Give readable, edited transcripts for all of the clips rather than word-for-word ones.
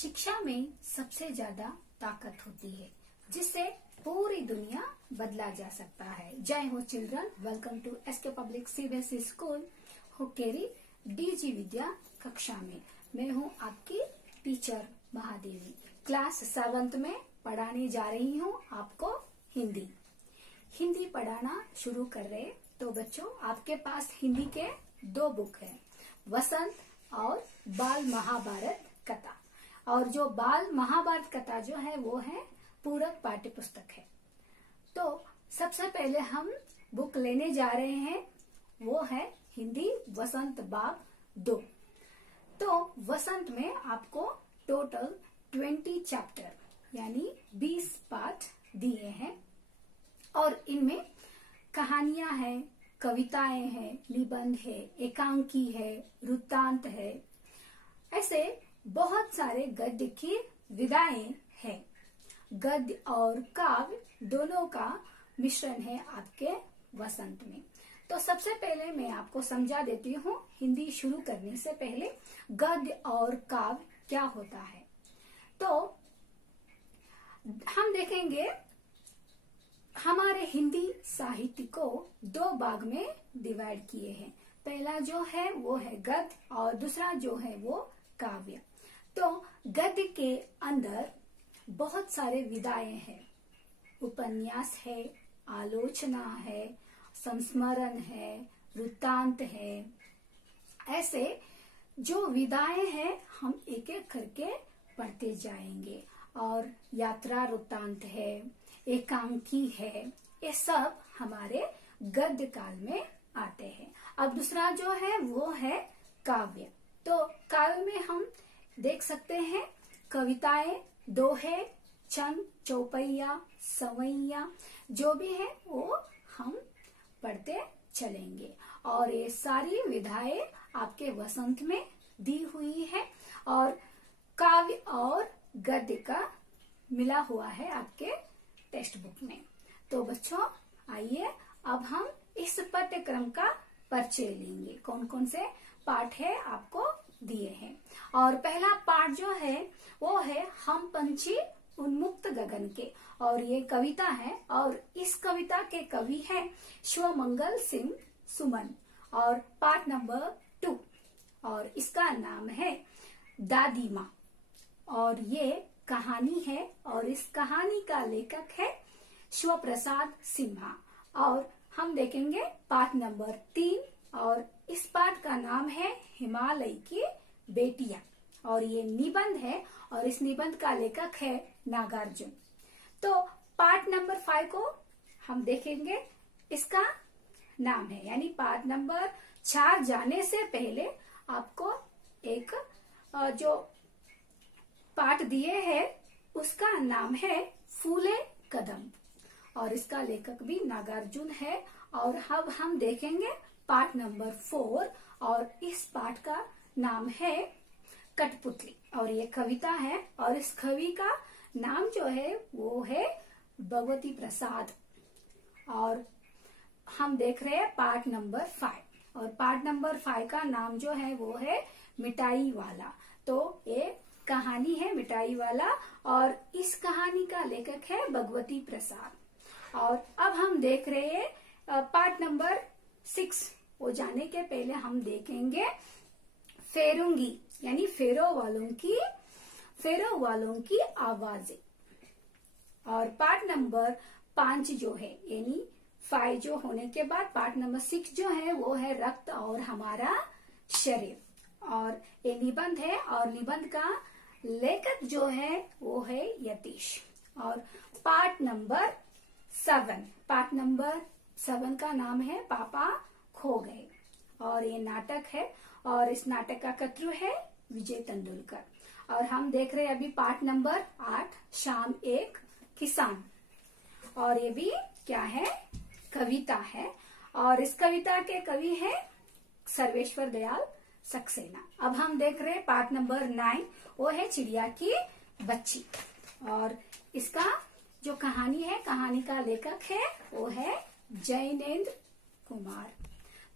शिक्षा में सबसे ज्यादा ताकत होती है जिससे पूरी दुनिया बदला जा सकता है। जय हो children, welcome to SK public CBSE school Hukkeri DG Vidya कक्षा में। मैं हूँ आपकी टीचर महादेवी। क्लास 7th में पढ़ाने जा रही हूँ आपको हिंदी पढ़ाना शुरू कर रहे। तो बच्चों, आपके पास हिंदी के 2 बुक हैं, वसंत और बाल महाभारत कथा। और जो बाल महाभारत कथा जो है वो है पूरक पाठ्य पुस्तक है। तो सबसे पहले हम बुक लेने जा रहे हैं, वो है हिंदी वसंत भाग 2। तो वसंत में आपको टोटल 20 चैप्टर यानी 20 पाठ दिए हैं और इनमें कहानियां हैं, कविताएं हैं, निबंध है, एकांकी है, वृत्तांत है, ऐसे बहुत सारे गद्य की विधाएं हैं। गद्य और काव्य दोनों का मिश्रण है आपके वसंत में। तो सबसे पहले मैं आपको समझा देती हूँ, हिंदी शुरू करने से पहले गद्य और काव्य क्या होता है। तो हम देखेंगे हमारे हिंदी साहित्य को 2 भाग में डिवाइड किए हैं। पहला जो है वो है गद्य और दूसरा जो है वो काव्य। तो गद्य के अंदर बहुत सारे विधाएं हैं, उपन्यास है, आलोचना है, संस्मरण है, वृत्तांत है। ऐसे जो विधाएं हैं हम एक एक करके पढ़ते जाएंगे। और यात्रा वृत्तांत है, एकांकी है, ये सब हमारे गद्य काल में आते हैं। अब दूसरा जो है वो है काव्य। तो काव्य में हम देख सकते हैं कविताएं, दोहे, छंद, चौपैया, सवैया जो भी है वो हम पढ़ते चलेंगे। और ये सारी विधाएं आपके वसंत में दी हुई है और काव्य और गद्य का मिला हुआ है आपके टेक्स्ट बुक में। तो बच्चों, आइए अब हम इस पाठ्यक्रम का परिचय लेंगे। कौन कौन से पाठ है आपको दिए हैं। और पहला पाठ जो है वो है हम पंछी उन्मुक्त गगन के, और ये कविता है और इस कविता के कवि हैं शिवमंगल सिंह सुमन। और पाठ नंबर 2 और इसका नाम है दादी माँ। और ये कहानी है और इस कहानी का लेखक है शिव प्रसाद सिम्हा। और हम देखेंगे पाठ नंबर 3 और इस पाठ का नाम है हिमालय की बेटियां। और ये निबंध है और इस निबंध का लेखक है नागार्जुन। तो पाठ नंबर 5 को हम देखेंगे, इसका नाम है, यानी पाठ नंबर 4 जाने से पहले आपको एक जो पाठ दिए है उसका नाम है फूले कदम और इसका लेखक भी नागार्जुन है। और अब हम देखेंगे पाठ नंबर 4 और इस पाठ का नाम है कठपुतली और ये कविता है और इस कवि का नाम जो है वो है भगवती प्रसाद। और हम देख रहे हैं पाठ नंबर 5 और पाठ नंबर 5 का नाम जो है वो है मिठाई वाला। तो ये कहानी है मिठाई वाला और इस कहानी का लेखक है भगवती प्रसाद। और अब हम देख रहे हैं पार्ट नंबर 6 वो जाने के पहले हम देखेंगे फेरूंगी यानी फेरों वालों की आवाजें। और पार्ट नंबर 5 जो है यानी 5 जो होने के बाद पार्ट नंबर 6 जो है वो है रक्त और हमारा शरीर। और ये निबंध है और निबंध का लेखक जो है वो है यतीश। और पार्ट नंबर 7 का नाम है पापा खो गए और ये नाटक है और इस नाटक का कर्ता है विजय तेंदुलकर। और हम देख रहे हैं अभी पार्ट नंबर 8 शाम एक किसान। और ये भी क्या है, कविता है और इस कविता के कवि है सर्वेश्वर दयाल सक्सेना। अब हम देख रहे हैं पार्ट नंबर 9 वो है चिड़िया की बच्ची। और इसका जो कहानी है, कहानी का लेखक है वो है जैनेन्द्र कुमार।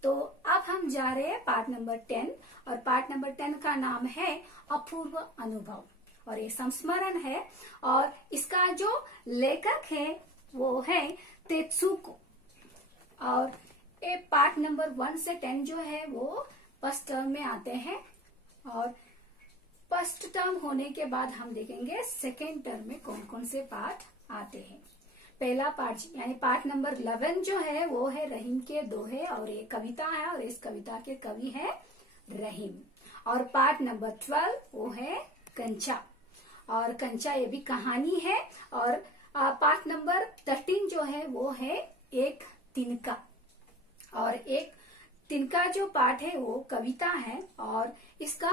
तो अब हम जा रहे हैं पार्ट नंबर 10 और पार्ट नंबर 10 का नाम है अपूर्व अनुभव। और ये संस्मरण है। और इसका जो लेखक है वो है तेत्सुको। और ये पार्ट नंबर 1 से 10 जो है वो फर्स्ट टर्म में आते हैं, और फर्स्ट टर्म होने के बाद हम देखेंगे सेकेंड टर्म में कौन कौन से पार्ट आते हैं। पहला पार्ट यानी पार्ट नंबर 11 जो है वो है रहीम के दोहे, और ये कविता है और इस कविता के कवि है रहीम। और पार्ट नंबर 12 वो है कंचा, और कंचा ये भी कहानी है। और पार्ट नंबर 13 जो है वो है एक तिनका, और एक तिनका जो पार्ट है वो कविता है, और इसका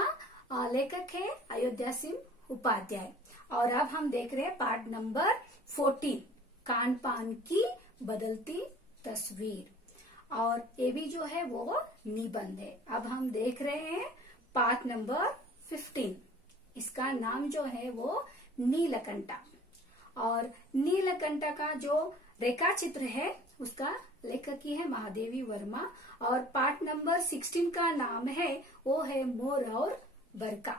लेखक है अयोध्या सिंह उपाध्याय। और अब हम देख रहे हैं पार्ट नंबर 14 कान पान की बदलती तस्वीर, और ये भी जो है वो निबंध है। अब हम देख रहे हैं पार्ट नंबर 15, इसका नाम जो है वो नीलकंठा, और नीलकंठा का जो रेखा चित्र है उसका लेखक ही है महादेवी वर्मा। और पार्ट नंबर 16 का नाम है वो है मोर और बरका,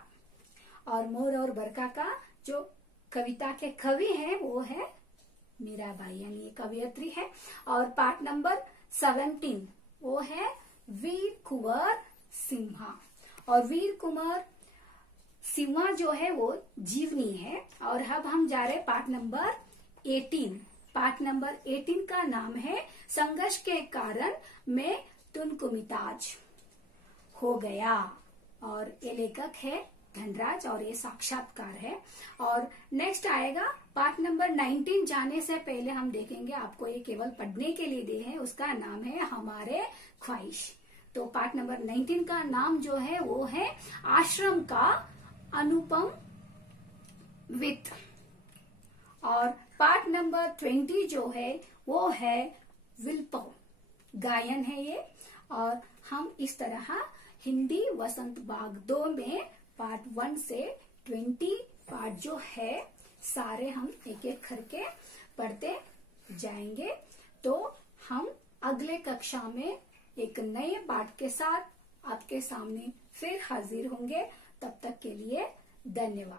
और मोर और बरका का जो कविता के कवि हैं वो है मीराबाई, यानी ये कवियत्री है। और पार्ट नंबर 17 वो है वीर कुंवर सिम्हा, और वीर कुंवर सिम्हा जो है वो जीवनी है। और अब हम जा रहे पार्ट नंबर 18। पार्ट नंबर 18 का नाम है संघर्ष के कारण मैं तुनकुमिताज हो गया, और ये लेखक है धनराज, और ये साक्षात्कार है। और नेक्स्ट आएगा पार्ट नंबर 19। जाने से पहले हम देखेंगे, आपको ये केवल पढ़ने के लिए दे है, उसका नाम है हमारे ख्वाहिश। तो पार्ट नंबर 19 का नाम जो है वो है आश्रम का अनुपम वित्त, और पार्ट नंबर 20 जो है वो है विल्पव, गायन है ये। और हम इस तरह हिंदी वसंत भाग 2 में पार्ट 1 से 20 पार्ट जो है सारे हम एक एक करके पढ़ते जाएंगे। तो हम अगले कक्षा में एक नए पाठ के साथ आपके सामने फिर हाजिर होंगे। तब तक के लिए धन्यवाद।